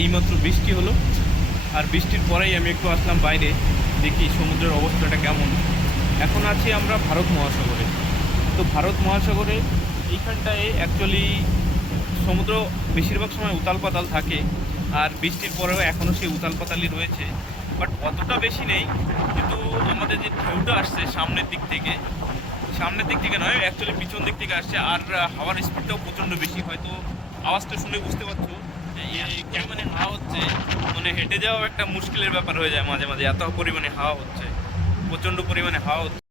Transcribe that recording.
এইমাত্র বৃষ্টি হলো, আর বৃষ্টির পরেই আমি একটু আসলাম বাইরে, দেখি সমুদ্রের অবস্থাটা কেমন। এখন আছি আমরা ভারত মহাসাগরে। তো ভারত মহাসাগরে এইখানটায় অ্যাকচুয়ালি সমুদ্র বেশিরভাগ সময় উতাল পাতাল থাকে, আর বৃষ্টির পরেও এখনও সেই উতাল পাতালই রয়েছে, বাট অতটা বেশি নেই। কিন্তু আমাদের যে ঢেউটা আসছে সামনের দিক থেকে নয়, অ্যাকচুয়ালি পিছন দিক থেকে আসছে, আর হাওয়ার স্পিডটাও প্রচণ্ড বেশি। হয়তো আওয়াজটা শুনে বুঝতে পারছো কেমন হাওয়া হচ্ছে, মানে হেঁটে যাওয়া একটা মুশকিলের ব্যাপার হয়ে যায় মাঝে মাঝে, এত পরিমাণে হাওয়া হচ্ছে, প্রচণ্ড পরিমাণে হাওয়া হচ্ছে।